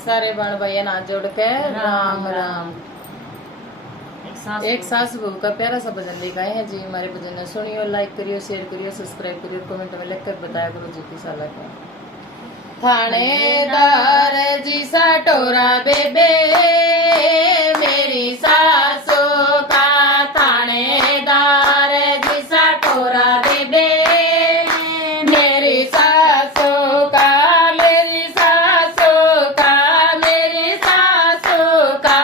सारे बाण भैया ना जोड़ के राम राम। एक सास बहू का प्यारा सा भजन लिखाए हैं जी। हमारे भजन सुनियो, लाइक करियो, शेयर करियो, सब्सक्राइब करियो, कमेंट में लिख कर बताया करो जी की साला का। थानेदार जी सटोरा बेबे मेरी सासू का, थानेदार जी सटोरा बेबे मेरी सासू का, मेरी सासू का, मेरी सासू का,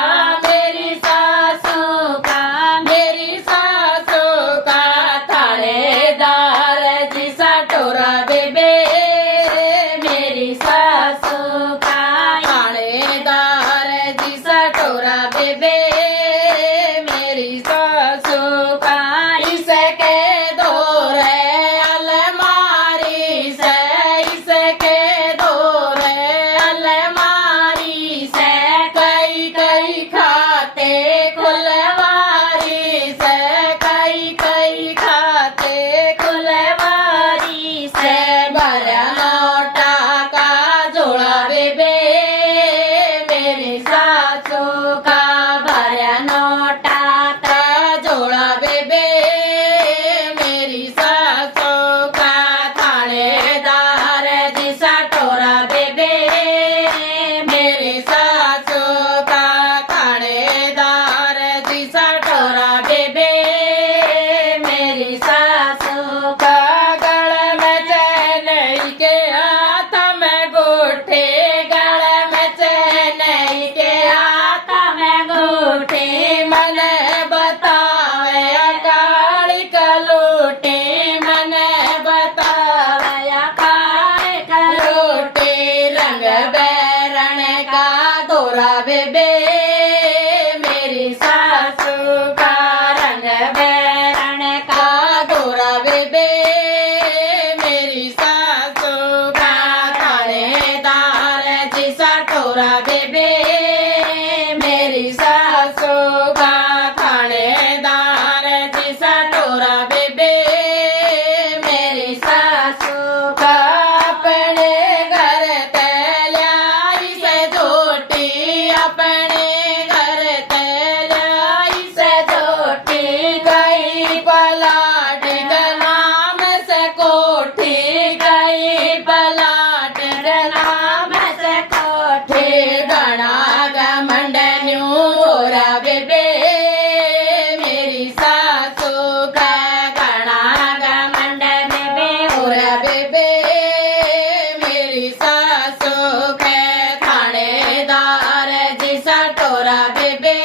मेरी सासू का, मेरी सासू का, थानेदार जी सटोरा बेबे मेरी सासू का, थानेदार जी सटोरा बेबे मेरी सासू का। इसके दो रे अलमारी से, इसके दो रे अलमारी से, कई कई खाते खुलवारी से, कई कई खाते खुलवारी से, भरा नोटा का जोड़ा बेबे मेरी सासू का, भरा नोटा का जोड़ा बेबे मेरी सासू का, थानेदार जी सटोरा बेबे मेरी सासू का, थानेदार जी सटोरा बेबे मेरी सासू का। गले में चैन के हाथ में गोठे, गले में चैन के हाथ में गोठे, मन बतावे काली कलोटे, मन बतावे काली कलोटे, रंग बैरण का दोरा बेबे मेरी सासू का, रंग बैरण का दोरा बेबे मेरी सासू का, थानेदार जी सटोरा बेबे मेरी सासू का, थानेदार जी सटोरा बेबे मेरी सासू का। अपने घर तैलाई से जोटी, अपने घर तैलाई से जोटी, गई पलाट के नाम से कोठी, गई पलाट के नाम से कोठी, गणा घमंड न्यू गोरा बेबे मेरी सासू का, गणा घमंड बेबे गोरा बेबे मेरी सासू के, थानेदार जी सटोरा बेबे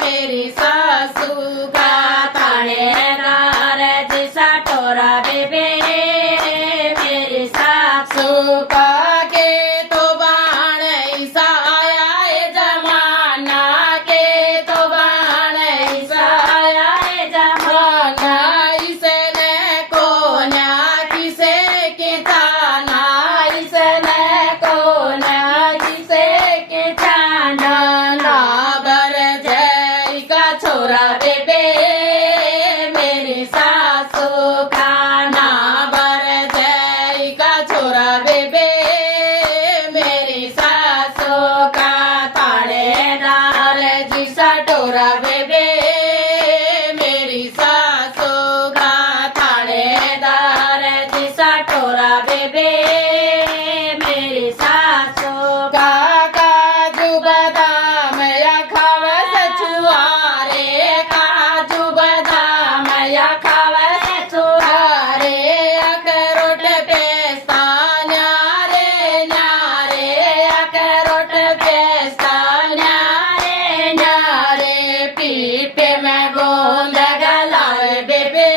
मेरी सासू का, थानेदार जी सटोरा बेबे मेरी सासू का। के तो बाण ऐसा आया है जमाना, के तो बाण ऐसा आया है जमाना, इसने कोना किसे के थाना, इसने कोना किसे के थाना, ना बर जय का छोरा बेबे मेरी सासू का, ना बर जय का छोरा बेबे मेरी सासू का, थानेदार जी सटोरा बेबे मेरी सासू का, थानेदार जी सटोरा बेबे मेरी सासू का। काजू बादाम या खावे सछुआरे, काजू बादाम या खावे सछुआरे, अखरोट पेस्ता न्यारे न्यारे, अखरोट पेस्ता न्यारे न्यारे, पीपे में गोंद गलावे बेबे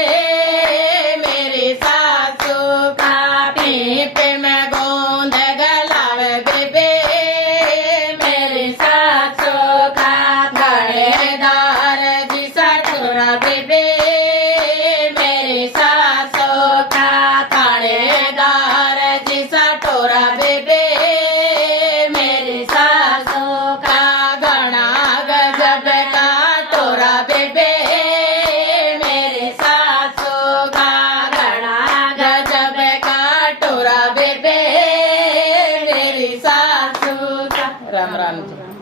मेरी सासू का, पीपे में गोंद गलावे बेबे राम राम जी।